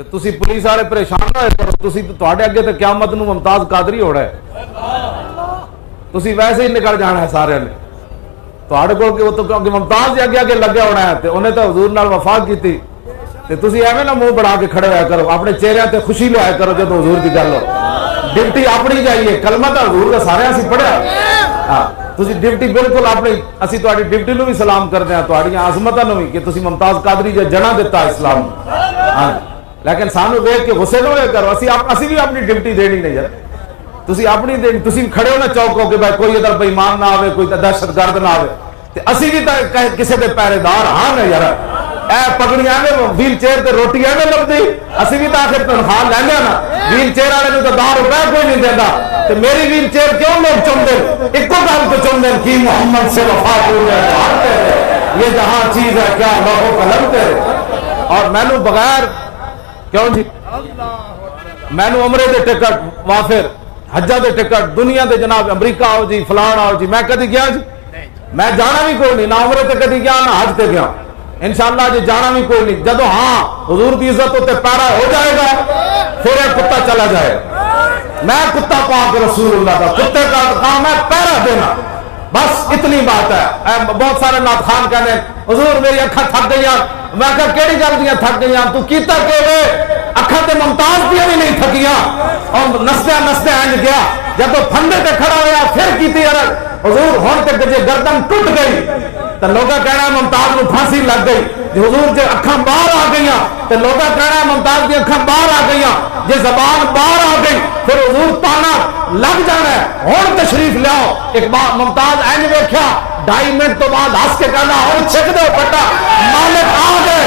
تے تسی پولیس والے پریشان نہ ہوئے کرو، تسی تواڈے اگے تے قیامت نو ممتاز قادری ہونا ہے، تسی ویسے ہی نکل جانا ہے سارے نے تواڈے کول کہ وہ تو کیونکہ ممتاز دے اگے لگا ہونا ہے تے انہیں تو حضور نال وفا کیتی تے تسی ایویں نہ منہ بڑھا کے کھڑے ہویا کرو، اپنے چہرے تے خوشی لیا کرو جب حضور دی گل ہو، ڈیوٹی اپنی جائیے، کلمہ تو حضور دا سارے اسی پڑھیا، ہاں تسی ڈیوٹی بالکل اپنی، اسی تواڈی ڈیوٹی نو بھی سلام کردے ہیں، تواڈیاں عظمتاں نو بھی کہ تسی ممتاز قادری جو جنا دیتا اسلام، ہاں لیکن سانو ویکھ کے غصے نہ ہوئے کرو، اسی بھی اپنی ڈیوٹی دینی نہیں یار، تسی اپنی دینی، تسی کھڑے ہو نا چوک ہو کہ بھائی کوئی ادھر بے ایمان نہ آوے، کوئی دہشت گرد نہ آوے، تے اسی بھی کسی دے پہرے دار ہاں نا یار، اے پگڑیاں نے ویل چیئر تے روٹی ایویں لبدی، اسی بھی تو آخر تنخواہ لینے نا، ویل چیئر والے نوں تو 10 روپے کوئی نہیں دیندا، تے میری ویل چیئر کیوں لوگ چوندے، اکو گل تو چوندے کی محمد سے وفا پورے یہ جہاں چیز ہے کیا لوگوں کا لگتے ہیں، اور مینوں بغیر کیوں جی مینوں عمرے دے ٹکٹ وافر حجہ دے ٹکٹ دنیا دے جناب امریکہ آؤ جی فلان آؤ جی، میں کدی گیا جی، میں جانا بھی کوئی نہیں، نہ عمرے تے کدی گیا نہ حج تے گیا، انشاءاللہ جی جانا بھی کوئی نہیں، جدو ہاں حضور دی عزت ہوتے پیرا ہو جائے گا پھر ایک کتا چلا جائے گا، میں کتا پاک رسول اللہ کا، کتے کا کام ہے پیرا دینا، بس اتنی بات ہے۔ بہت سارے نعت خان کہنے حضور میری اکھاں تھک گئی، میں کہا کیڑی گل دیاں تھک گئی، تو کیتا کہ اکھاں تے ممتاز دیاں بھی نہیں تھکیاں، اور نسدیا نسدیا انج گیا، جب تو پھندے تے کھڑا ہوا پھر کیتی یار حضور ہون تے جے گردن ٹوٹ گئی تو لوگا کہنا ممتاز نو پھانسی لگ گئی، جے حضور جے اکھاں باہر آ گئیاں تو لوگا کہنا ممتاز دی اکھاں باہر آ گئیاں، جے زبان باہر آ گئی پھر حضور تانا لگ جانا ہے، ہون تشریف لیاؤ۔ ایک بار ممتاز اینج ویکھیا 2.5 منٹ تو بعد ہس کے کہنا ہن چھک دو پٹا مالک آ گئے،